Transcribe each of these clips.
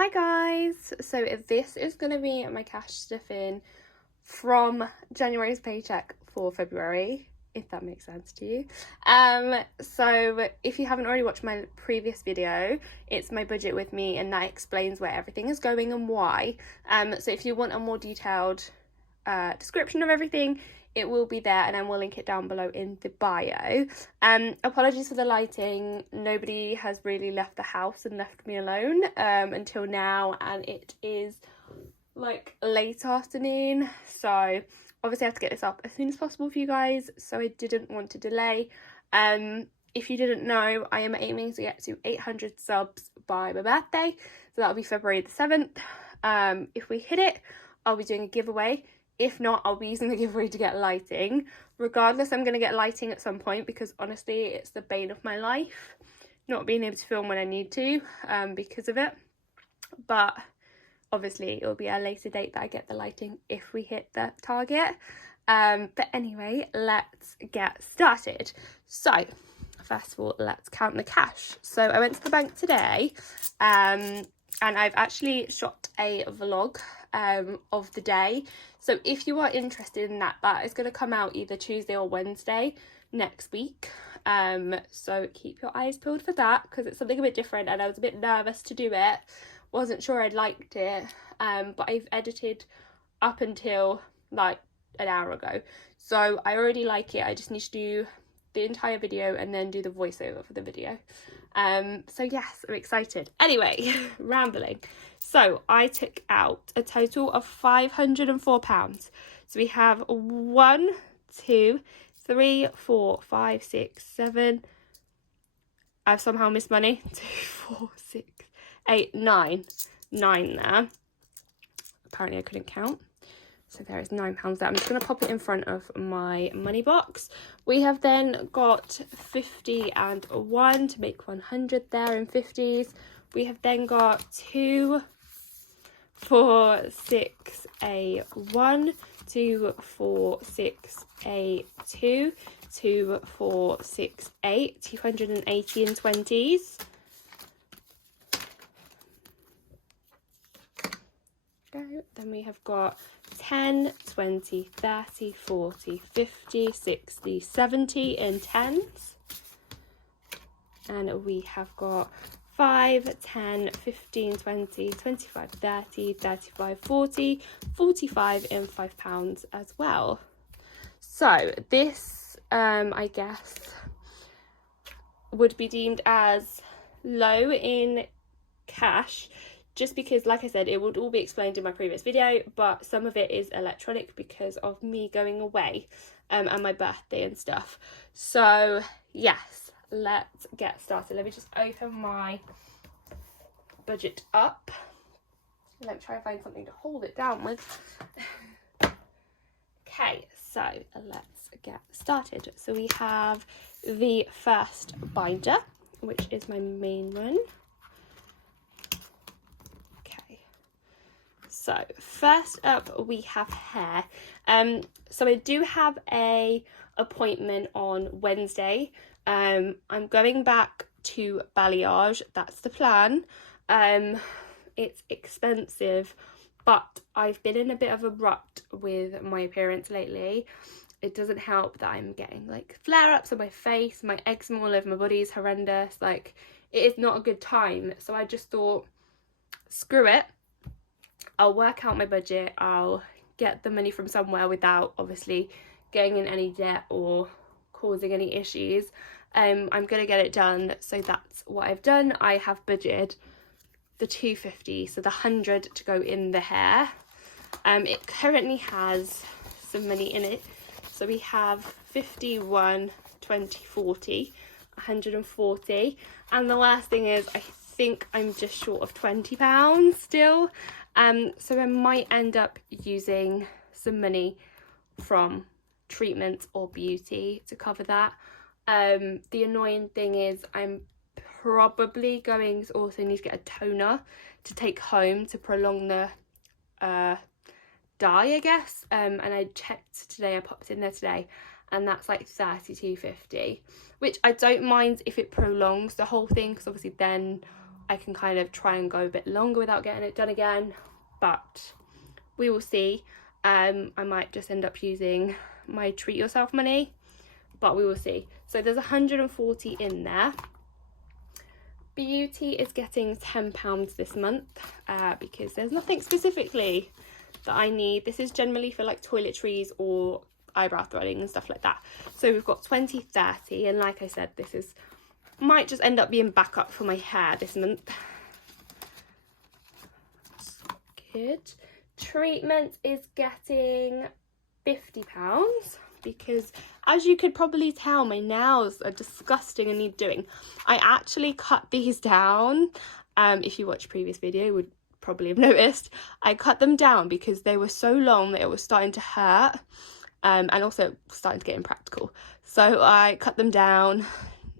Hi guys, so this is going to be my cash stuff in from January's paycheck for February, if that makes sense to you. So if you haven't already watched my previous video, it's my budget with me, and that explains where everything is going and why. So if you want a more detailed description of everything, it will be there, and I will link it down below in the bio. Apologies for the lighting. Nobody has really left the house and left me alone until now, and it is like late afternoon, so obviously I have to get this up as soon as possible for you guys, so I didn't want to delay. If you didn't know, I am aiming to get to 800 subs by my birthday, so that'll be February the 7th. If we hit it, I'll be doing a giveaway. If not, I'll be using the giveaway to get lighting. Regardless, I'm going to get lighting at some point, because honestly, it's the bane of my life not being able to film when I need to because of it. But obviously, it will be a later date that I get the lighting if we hit the target. But anyway, let's get started. So, first of all, let's count the cash. So, I went to the bank today and I've actually shot a vlog of the day. So if you are interested in that, that is going to come out either Tuesday or Wednesday next week. So keep your eyes peeled for that, because it's something a bit different and I was a bit nervous to do it. Wasn't sure I liked it, but I've edited up until like an hour ago, so I already like it. I just need to do the entire video and then do the voiceover for the video. So yes, I'm excited. Anyway, rambling. So I took out a total of £504. So we have 1, 2, 3, 4, 5, 6, 7. I've somehow missed money. 2, 4, 6, 8, 9. 9 there. Apparently I couldn't count. So there is £9 there. I'm just going to pop it in front of my money box. We have then got 50 and 1 to make 100 there in 50s. We have then got 2, 4, 6, a 1, 2, 4, 6, a 2, 2, 4, 6, 8, 280 in 20s. Then we have got 10, 20, 30, 40, 50, 60, 70 in 10s. And we have got 5, 10, 15, 20, 25, 30, 35, 40, 45 in £5 as well. So this, I guess, would be deemed as low in cash, just because, like I said, it would all be explained in my previous video, but some of it is electronic because of me going away and my birthday and stuff. So yes, let's get started. Let me just open my budget up. Let me try and find something to hold it down with. Okay, so let's get started. So we have the first binder, which is my main one. So first up we have hair. So I do have a appointment on Wednesday. I'm going back to balayage, that's the plan. It's expensive, but I've been in a bit of a rut with my appearance lately. It doesn't help that I'm getting like flare-ups on my face, my eczema all over my body is horrendous. Like, it is not a good time. So I just thought, screw it. I'll work out my budget, I'll get the money from somewhere without obviously getting in any debt or causing any issues. I'm going to get it done, so that's what I've done. I have budgeted the 250, so the 100 to go in the hair. It currently has some money in it, so we have 51, 20, 40, 140, and the last thing is I think I'm just short of £20 still. So I might end up using some money from treatments or beauty to cover that. The annoying thing is I'm probably going to also need to get a toner to take home to prolong the dye, I guess. And I checked today, I popped in there today, and that's like £32.50, which I don't mind if it prolongs the whole thing, because obviously then I can kind of try and go a bit longer without getting it done again, but we will see. I might just end up using my treat yourself money, but we will see. So there's 140 in there. Beauty is getting £10 this month because there's nothing specifically that I need. This is generally for like toiletries or eyebrow threading and stuff like that. So we've got 20, 30, and like I said, this is might just end up being backup for my hair this month. Good. Treatment is getting £50 because, as you could probably tell, my nails are disgusting and need doing. I actually cut these down. If you watched previous video, you would probably have noticed. I cut them down because they were so long that it was starting to hurt, and also starting to get impractical. So I cut them down,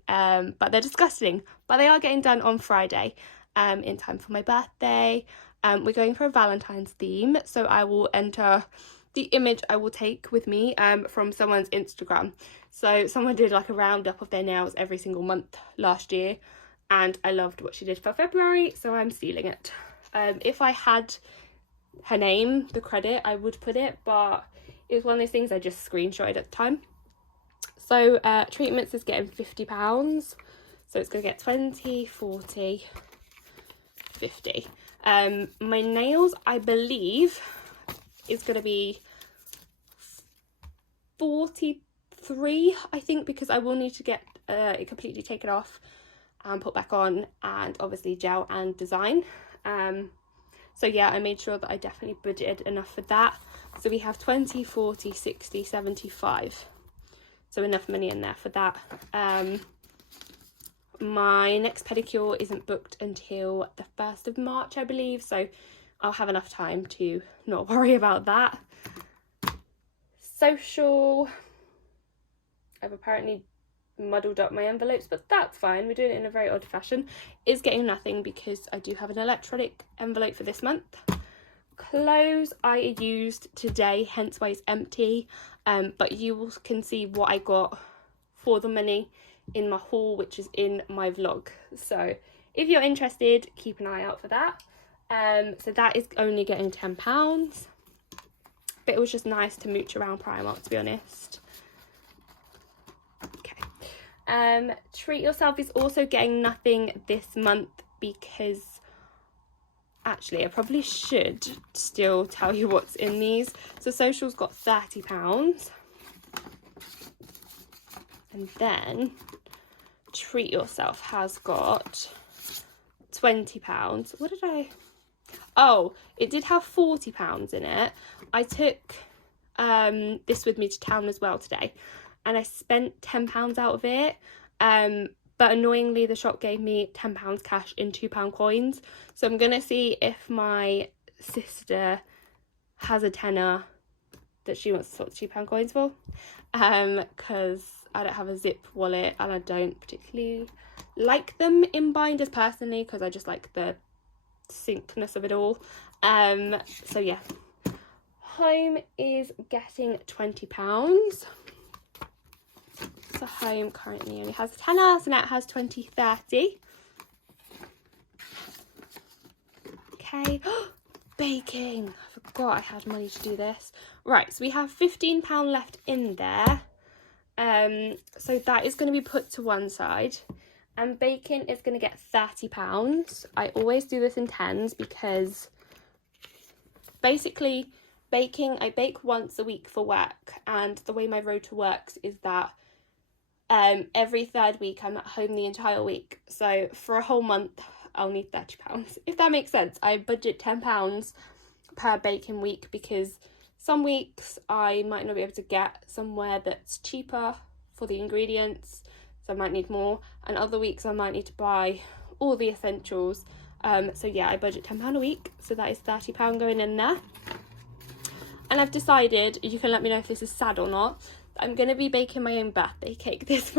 but they're disgusting. But they are getting done on Friday, in time for my birthday. We're going for a Valentine's theme, so I will enter the image I will take with me from someone's Instagram. So someone did like a roundup of their nails every single month last year, and I loved what she did for February, so I'm stealing it. If I had her name, the credit, I would put it, but it was one of those things I just screenshotted at the time. So treatments is getting £50, so it's going to get 20, 40, 50. My nails, I believe, is going to be 43, I think, because I will need to get it completely taken off and put back on, and obviously gel and design. So yeah, I made sure that I definitely budgeted enough for that. So we have 20, 40, 60, 75. So enough money in there for that. My next pedicure isn't booked until the 1st of March, I believe, so I'll have enough time to not worry about that. Social, I've apparently muddled up my envelopes, but that's fine. We're doing it in a very odd fashion. Is getting nothing because I do have an electronic envelope for this month. Clothes I used today, hence why it's empty, but you can see what I got for the money in my haul, which is in my vlog. So if you're interested, keep an eye out for that. So that is only getting £10, but it was just nice to mooch around Primark, to be honest. Okay. Treat Yourself is also getting nothing this month because, actually, I probably should still tell you what's in these. So Social's got £30, and then Treat Yourself has got £20. What did I... Oh, it did have £40 in it. I took this with me to town as well today, and I spent £10 out of it. But annoyingly, the shop gave me £10 cash in £2 coins. So I'm going to see if my sister has a tenner that she wants to swap £2 coins for. Because I don't have a zip wallet, and I don't particularly like them in binders personally, because I just like the syncness of it all. So yeah. Home is getting £20. So Home currently only has a tenner, so now it has 20, 30. Okay. Baking. I forgot I had money to do this. Right, so we have £15 left in there. So that is going to be put to one side. And baking is going to get £30. I always do this in tens because basically baking, I bake once a week for work, and the way my rota works is that every third week I'm at home the entire week. So for a whole month I'll need £30, if that makes sense. I budget £10 per baking week because some weeks I might not be able to get somewhere that's cheaper for the ingredients, so I might need more, and other weeks I might need to buy all the essentials. So yeah, I budget £10 a week, so that is £30 going in there. And I've decided, you can let me know if this is sad or not, I'm going to be baking my own birthday cake this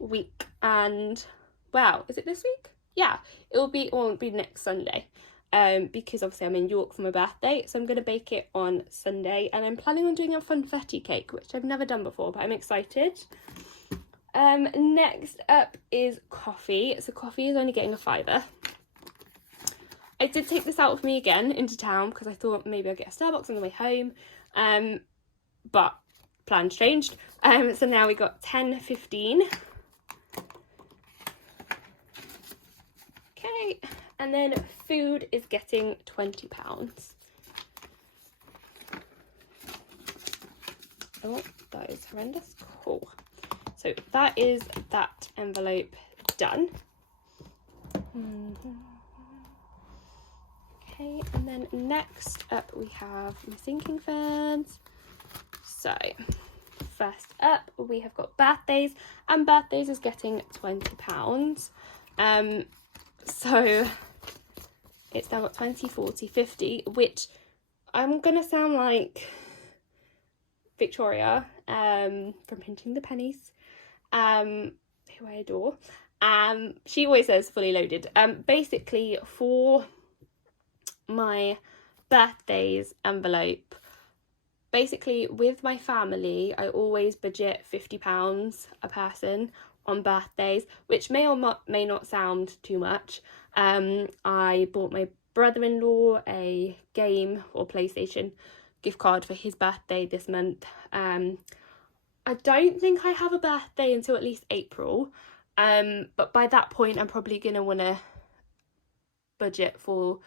week. And, wow, is it this week? Yeah, it won't be next Sunday. Because obviously I'm in York for my birthday, so I'm going to bake it on Sunday. And I'm planning on doing a funfetti cake, which I've never done before, but I'm excited. Next up is coffee. So coffee is only getting a £5. I did take this out with me again into town because I thought maybe I'd get a Starbucks on the way home, but plans changed. So now we got 10.15. Okay, and then food is getting £20. Oh, that is horrendous. Cool. So that is that envelope done. Okay, and then next up we have my sinking fans. So first up we have got birthdays, and birthdays is getting £20. So it's now got 20, 40, 50, which I'm gonna sound like Victoria from Pinching the Pennies, who I adore. She always says fully loaded. Basically for my birthdays envelope, basically with my family I always budget £50 a person on birthdays, which may or may not sound too much. I bought my brother-in-law a game or PlayStation gift card for his birthday this month. I don't think I have a birthday until at least April, but by that point I'm probably gonna want to budget for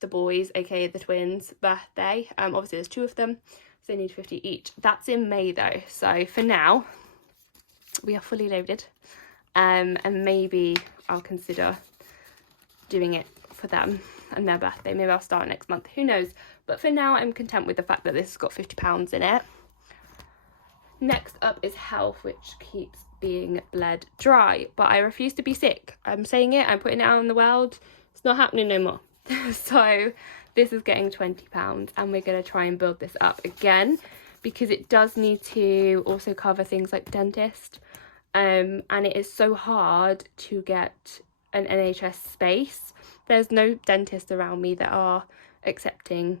the boys, aka the twins, birthday. Obviously there's 2 of them, so they need 50 each. That's in May though, so for now we are fully loaded, and maybe I'll consider doing it for them and their birthday. Maybe I'll start next month, who knows, but for now I'm content with the fact that this has got £50 in it. Next up is health, which keeps being bled dry, but I refuse to be sick. I'm saying it, I'm putting it out in the world, it's not happening no more. So this is getting £20, and we're going to try and build this up again because it does need to also cover things like dentist, and it is so hard to get an NHS space. There's no dentists around me that are accepting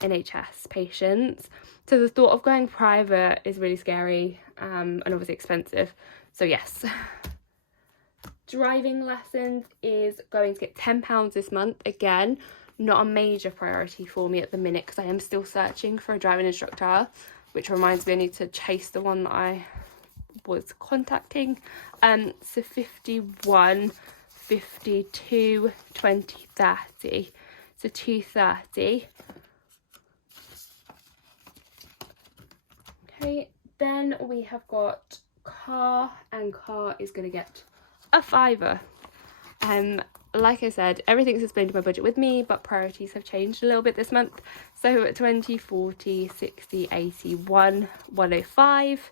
NHS patients, so the thought of going private is really scary, and obviously expensive. So yes. Driving lessons is going to get £10 this month. Again, not a major priority for me at the minute because I am still searching for a driving instructor, which reminds me I need to chase the one that I was contacting. So 51, 52, 20, 30. So 230. Okay, then we have got car, and car is going to get a £5. Like I said, everything's explained to my budget with me, but priorities have changed a little bit this month. So 20, 40, 60, 80, 105.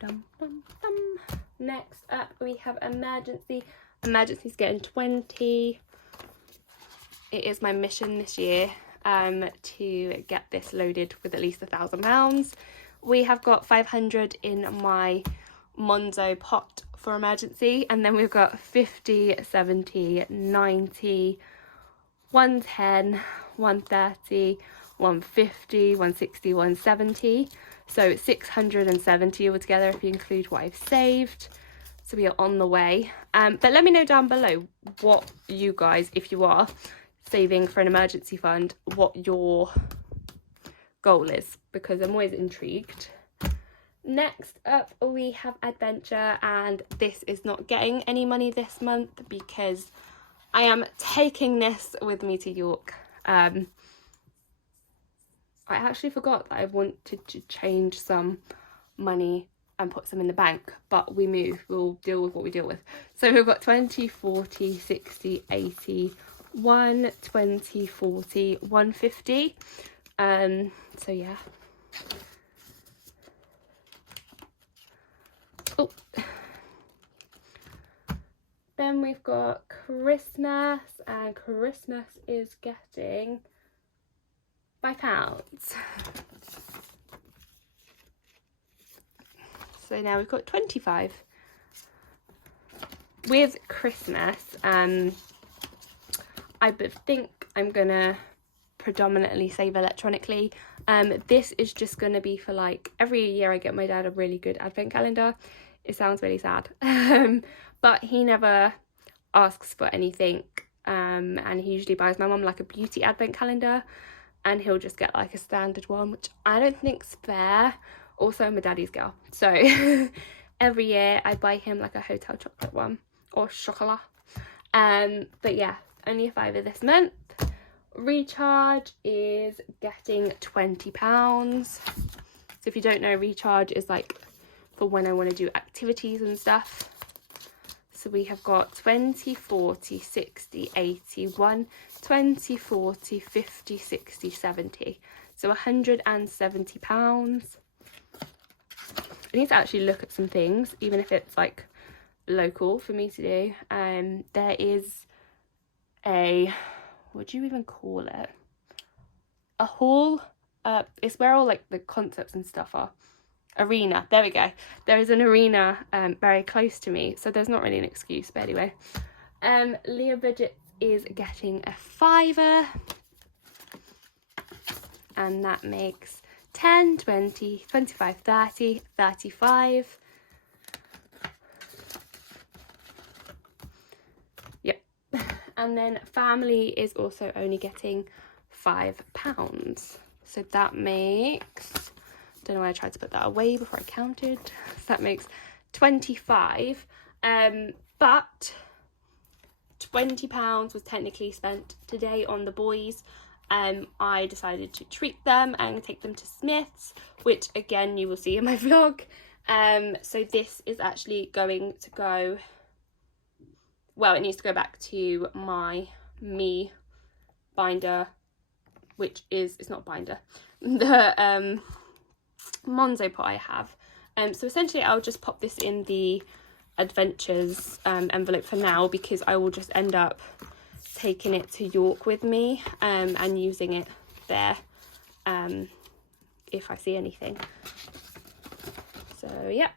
Dum, dum, dum. Next up we have emergency. Emergency's getting 20. It is my mission this year to get this loaded with at least £1,000. We have got 500 in my Monzo pot for emergency, and then we've got 50, 70, 90, 110, 130, 150, 160, 170. So 670 altogether if you include what I've saved. So we are on the way. But let me know down below what you guys, if you are saving for an emergency fund, what your goal is, because I'm always intrigued. Next up we have adventure, and this is not getting any money this month because I am taking this with me to York. I actually forgot that I wanted to change some money and put some in the bank, but we move, we'll deal with what we deal with. So we've got 20, 40, 60, 80, 120, 40, 150. So yeah. Oh. Then we've got Christmas, and Christmas is getting £5. So now we've got 25. With Christmas, I think I'm gonna predominantly save electronically. This is just going to be for like every year I get my dad a really good advent calendar. It sounds really sad, but he never asks for anything, and he usually buys my mum like a beauty advent calendar, and he'll just get like a standard one, which I don't think's fair. Also, I'm a daddy's girl, so every year I buy him like a hotel chocolate one or chocolat. But yeah, only a £5 this month. Recharge is getting £20. So if you don't know, Recharge is like for when I want to do activities and stuff. So we have got 20, 40, 60, 80, 1, 20, 40, 50, 60, 70. So £170. I need to actually look at some things, even if it's like local for me to do. There is a, what do you even call it? A hall. It's where all like the concerts and stuff are. Arena, there we go. There is an arena very close to me, so there's not really an excuse, but anyway. Leo Budget is getting a £5, and that makes 10, 20, 25, 30, 35. Yep. And then Family is also only getting £5. So that makes, don't know why I tried to put that away before I counted. So that makes 25. But £20 was technically spent today on the boys. I decided to treat them and take them to Smith's, which again you will see in my vlog. So this is actually going to go, well, it needs to go back to my Me binder, which is, it's not binder, the Monzo pot I have. So essentially I'll just pop this in the Adventures envelope for now, because I will just end up taking it to York with me and using it there if I see anything. So yeah.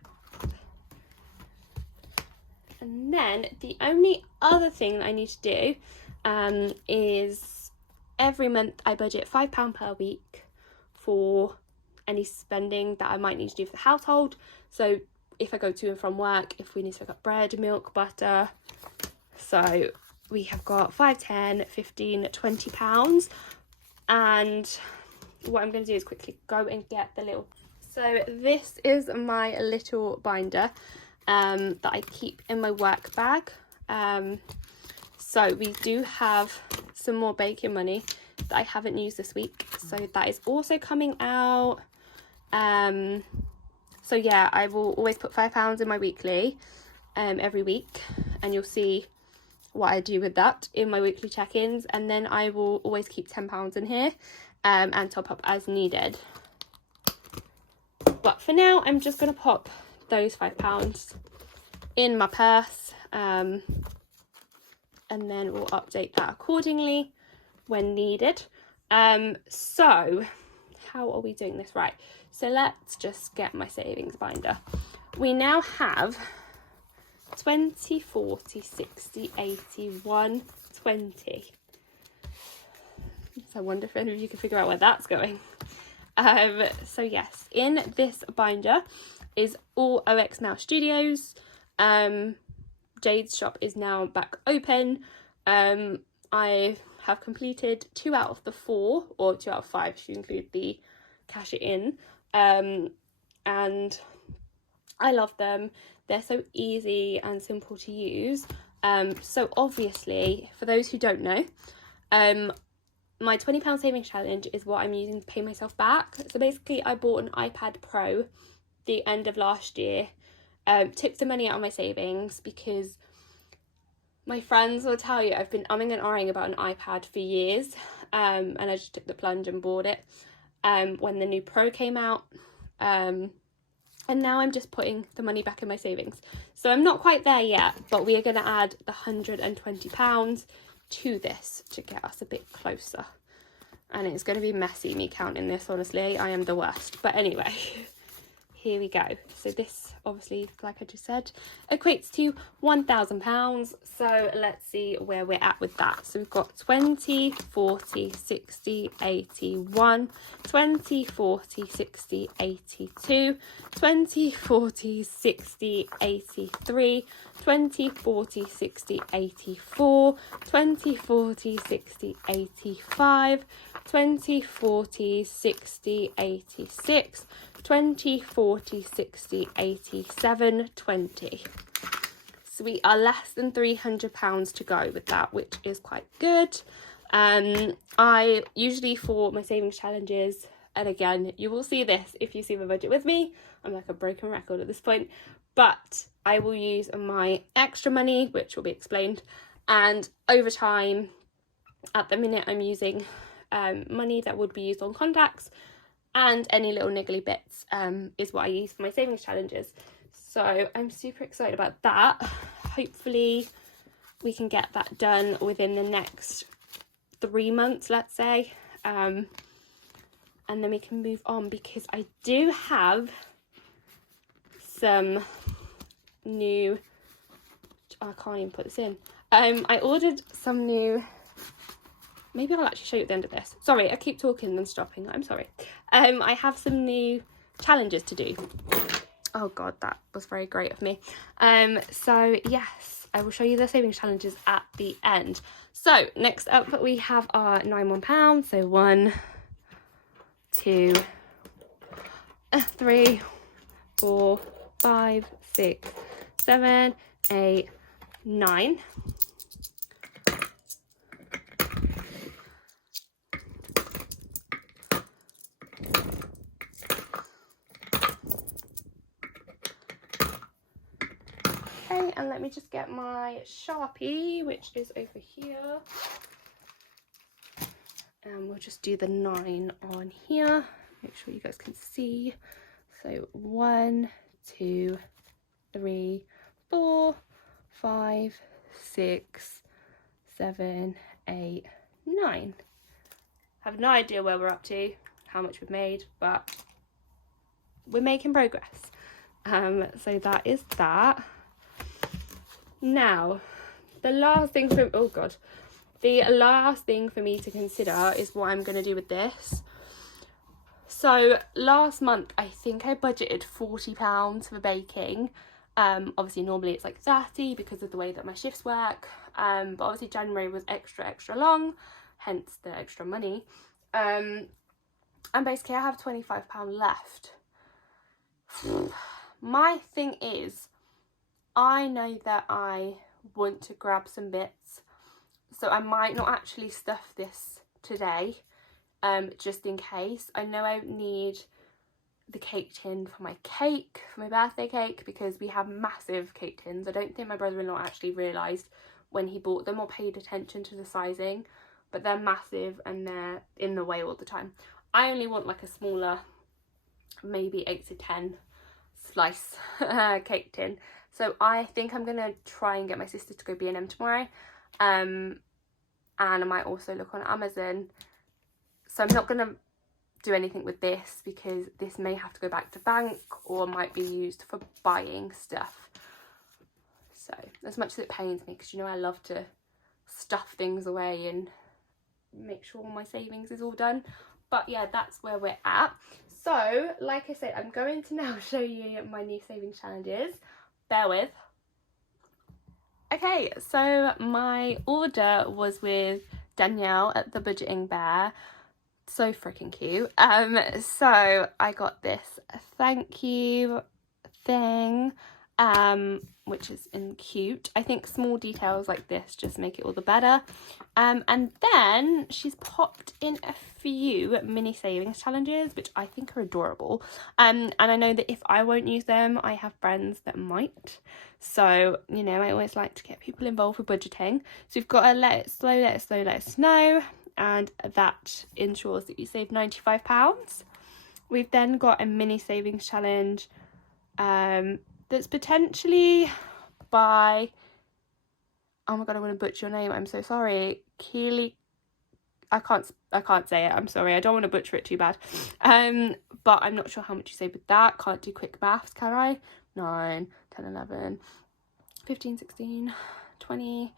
And then the only other thing that I need to do is every month I budget £5 per week for any spending that I might need to do for the household. So if I go to and from work, if we need to pick up bread, milk, butter. So we have got 5, 10, 15, £20. And what I'm going to do is quickly go and get the little, so this is my little binder that I keep in my work bag. So we do have some more baking money that I haven't used this week, so that is also coming out. So yeah, I will always put £5 in my weekly every week, and you'll see what I do with that in my weekly check-ins. And then I will always keep £10 in here and top up as needed. But for now, I'm just going to pop those £5 in my purse, and then we'll update that accordingly when needed. So how are we doing this? Right, so let's just get my savings binder. We now have 20, 40, 60, 80, 1, 20. So I wonder if any of you can figure out where that's going. So yes, in this binder is all OX Now Studios. Jade's shop is now back open. I have completed 2 out of the 4, or 2 out of 5 if you include the cash it in. And I love them. They're so easy and simple to use. So obviously, for those who don't know, my £20 savings challenge is what I'm using to pay myself back. So basically, I bought an iPad Pro the end of last year. Took the money out of my savings because my friends will tell you I've been umming and ahhing about an iPad for years, and I just took the plunge and bought it when the new Pro came out, and now I'm just putting the money back in my savings. So I'm not quite there yet, but we are going to add the £120 to this to get us a bit closer. And it's going to be messy me counting this, honestly. I am the worst. But anyway, here we go. So this obviously, like I just said, equates to £1,000. So let's see where we're at with that. So we've got 20, 40, 60, 81, 20, 40, 60, 82, 20, 40, 60, 83, 20, 40, 60, 84, 20, 40, 60, 85, 20, 40, 60, 86, 20, 40, 60, 87, 20. So we are less than £300 to go with that, which is quite good. I usually, for my savings challenges, and again, you will see this if you see my budget with me, I'm like a broken record at this point, but I will use my extra money, which will be explained, and over time, at the minute, I'm using money that would be used on contacts, and any little niggly bits is what I use for my savings challenges. So I'm super excited about that. Hopefully we can get that done within the next 3 months, let's say, and then we can move on, because I do have some new, I can't even put this in, I ordered some new, maybe I'll actually show you at the end of this. Sorry, I keep talking and stopping. I'm sorry. I have some new challenges to do. Oh God, that was very great of me. So yes, I will show you the savings challenges at the end. So next up we have our £91. So 1, 2, 3, 4, 5, 6, 7, 8, 9. Okay, and let me just get my Sharpie, which is over here. And we'll just do the 9 on here. Make sure you guys can see. So 1, 2, 3, 4, 5, 6, 7, 8, 9. I have no idea where we're up to, how much we've made, but we're making progress. So that is that. Now, the last thing for me to consider is what I'm going to do with this. So last month, I think I budgeted £40 for baking. Obviously, normally it's like 30 because of the way that my shifts work. But obviously January was extra long, hence the extra money. And basically I have £25 left. My thing is, I know that I want to grab some bits, so I might not actually stuff this today, just in case. I know I need the cake tin for my cake, for my birthday cake, because we have massive cake tins. I don't think my brother-in-law actually realised when he bought them or paid attention to the sizing, but they're massive and they're in the way all the time. I only want like a smaller, maybe 8 to 10 slice cake tin. So I think I'm going to try and get my sister to go B&M tomorrow. And I might also look on Amazon. So I'm not going to do anything with this because this may have to go back to bank or might be used for buying stuff. So as much as it pains me, because you know I love to stuff things away and make sure my savings is all done. But yeah, that's where we're at. So like I said, I'm going to now show you my new savings challenges. Bear with. Okay, so my order was with Danielle at the Budgeting Bear. So freaking cute. So I got this thank you thing, which is in cute. I think small details like this just make it all the better. And then she's popped in a few mini savings challenges, which I think are adorable. And I know that if I won't use them, I have friends that might. So, you know, I always like to get people involved with budgeting. So we've got a let it slow, let it slow, let it snow. And that ensures that you save £95. We've then got a mini savings challenge that's potentially by, oh my god, I'm going to butcher your name, I'm so sorry, Keely, I can't say it, I'm sorry, I don't want to butcher it too bad. But I'm not sure how much you save with that. Can't do quick maths, can I? 9, 10, 11, 15, 16, 20,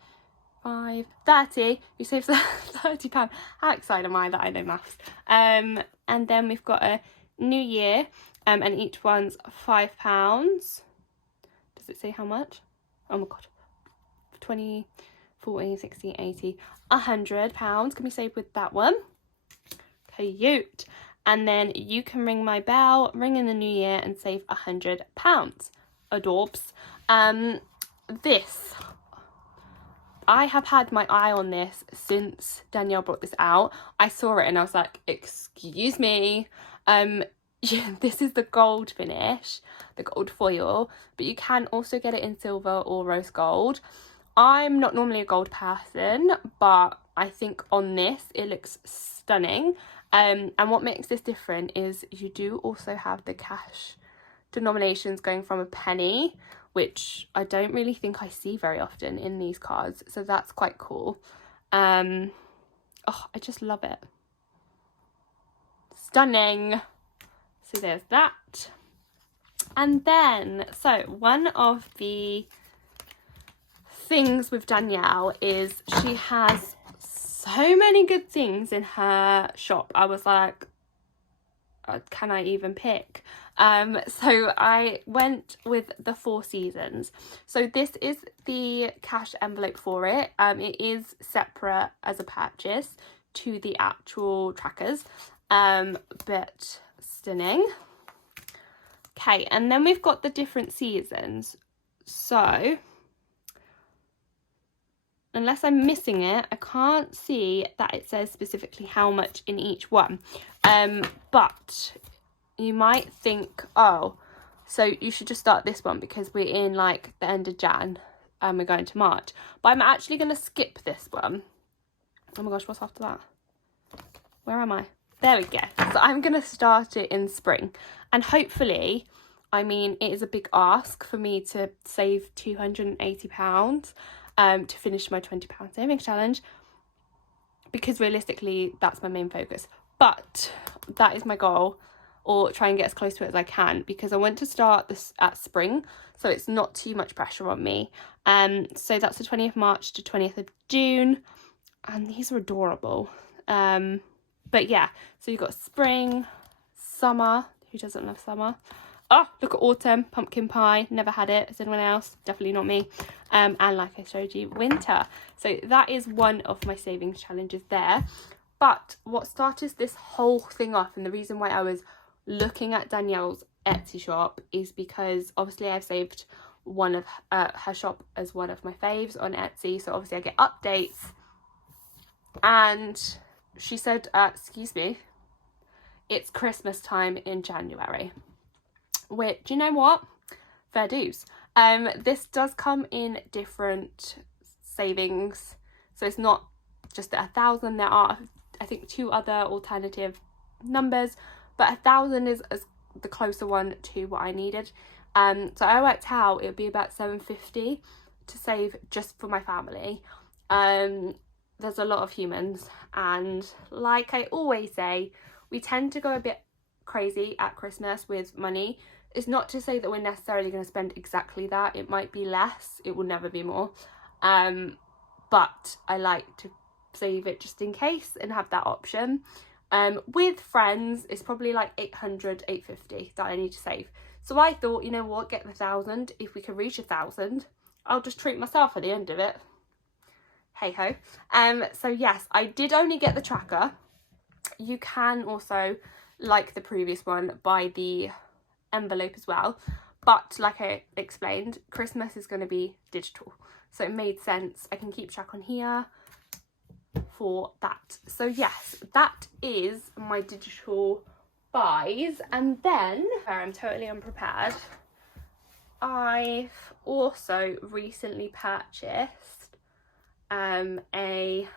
5, 30. You save £30. How excited am I that I know maths? And then we've got a New Year, and each one's £5. Does it say how much? Oh my god. 20, 40, 60, 80, £100 can be saved with that one. Cute. And then you can ring my bell, ring in the new year, and save £100. Adorbs. This, I have had my eye on this since Danielle brought this out. I saw it and I was like, excuse me. Yeah, this is the gold finish, the gold foil, but you can also get it in silver or rose gold. I'm not normally a gold person, but I think on this it looks stunning. And what makes this different is you do also have the cash denominations going from a penny, which I don't really think I see very often in these cards, so that's quite cool. Oh, I just love it. Stunning. So there's that. And then, so one of the things with Danielle is she has so many good things in her shop. I was like, can I even pick? So I went with the Four Seasons. So this is the cash envelope for it. It is separate as a purchase to the actual trackers, but stunning. Okay, and then we've got the different seasons. So unless I'm missing it, I can't see that it says specifically how much in each one. But you might think, oh, so you should just start this one because we're in like the end of Jan and we're going to March. But I'm actually going to skip this one. Oh my gosh, what's after that? Where am I? There we go. So I'm going to start it in spring. And hopefully, I mean, it is a big ask for me to save £280 to finish my £20 savings challenge, because realistically, that's my main focus. But that is my goal, or try and get as close to it as I can, because I want to start this at spring, so it's not too much pressure on me. So that's the 20th of March to 20th of June, and these are adorable. But yeah, so you've got spring, summer. Who doesn't love summer? Oh, look at autumn, pumpkin pie. Never had it. Is anyone else? Definitely not me. And like I showed you, winter. So that is one of my savings challenges there. But what started this whole thing off, and the reason why I was looking at Danielle's Etsy shop, is because obviously I've saved one of her shop as one of my faves on Etsy. So obviously I get updates. And she said, excuse me, it's Christmas time in January. Which, you know what? Fair dues. This does come in different savings. So it's not just 1,000. There are, I think, 2 other alternative numbers. But 1,000 is the closer one to what I needed. So I worked out it would be about £750 to save just for my family. There's a lot of humans, and like I always say, we tend to go a bit crazy at Christmas with money. It's not to say that we're necessarily going to spend exactly that. It might be less. It will never be more. But I like to save it just in case and have that option. With friends, it's probably like 800, 850 that I need to save. So I thought, you know what, get the 1,000. If we can reach 1,000, I'll just treat myself at the end of it. Hey ho. So yes, I did only get the tracker. You can also, like the previous one, buy the envelope as well. But like I explained, Christmas is going to be digital. So it made sense. I can keep track on here for that. So yes, that is my digital buys. And then, I'm totally unprepared, I've also recently purchased a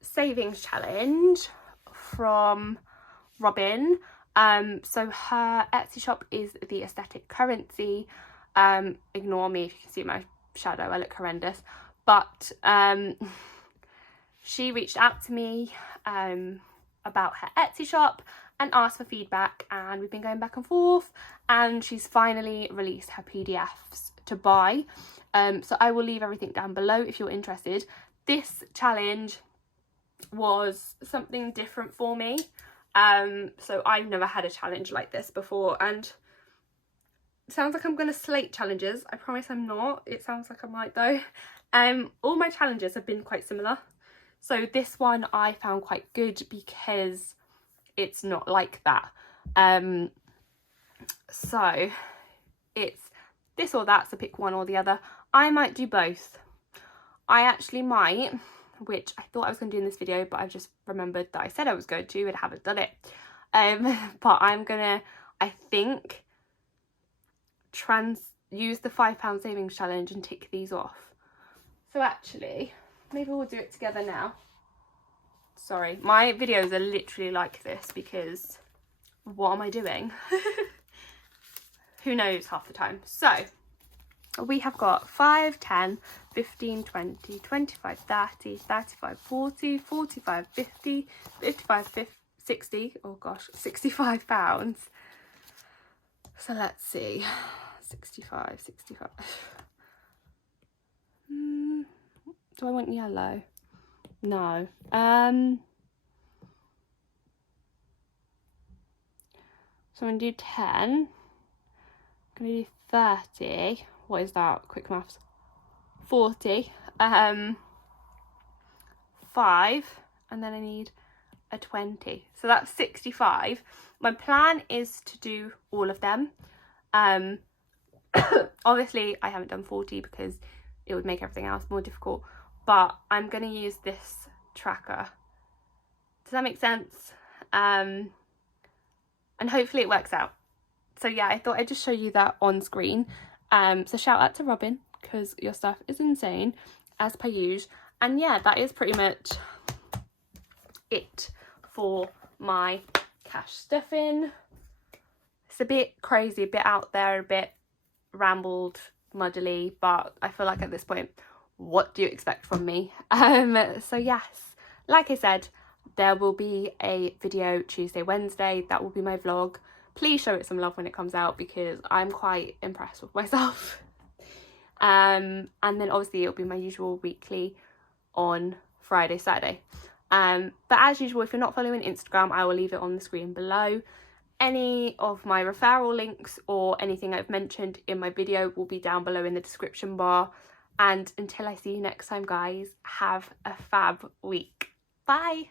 savings challenge from Robin. So her Etsy shop is the Aesthetic Currency. Ignore me if you can see my shadow, I look horrendous. But she reached out to me about her Etsy shop and asked for feedback, and we've been going back and forth, and she's finally released her PDFs to buy. So I will leave everything down below if you're interested. This challenge was something different for me. So I've never had a challenge like this before, and it sounds like I'm gonna slate challenges. I promise I'm not. It sounds like I might though. All my challenges have been quite similar. So this one I found quite good because it's not like that. So it's this or that, so pick one or the other. I might do both. I actually might, which I thought I was going to do in this video, but I've just remembered that I said I was going to and haven't done it. But I'm gonna, I think, use the £5 savings challenge and tick these off. So actually, maybe we'll do it together now. Sorry, my videos are literally like this because what am I doing? Who knows half the time. So we have got 5, 10, 15, 20, 25, 30, 35, 40, 45, 50, 55, 60, oh gosh, £65. So let's see, 65. Do I want yellow? No. So I'm going to do 10. I'm going to do 30. What is that? Quick maths. 40. 5. And then I need a 20. So that's 65. My plan is to do all of them. Obviously, I haven't done 40 because it would make everything else more difficult. But I'm going to use this tracker. Does that make sense? And hopefully it works out. So yeah, I thought I'd just show you that on screen. So shout out to Robin, because your stuff is insane, as per usual. And yeah, that is pretty much it for my cash stuffing. It's a bit crazy, a bit out there, a bit rambled, muddly, but I feel like at this point, what do you expect from me? So yes, like I said, there will be a video Tuesday, Wednesday. That will be my vlog. Please show it some love when it comes out because I'm quite impressed with myself. And then obviously it'll be my usual weekly on Friday, Saturday. But as usual, if you're not following Instagram, I will leave it on the screen below. Any of my referral links or anything I've mentioned in my video will be down below in the description bar. And until I see you next time, guys, have a fab week. Bye.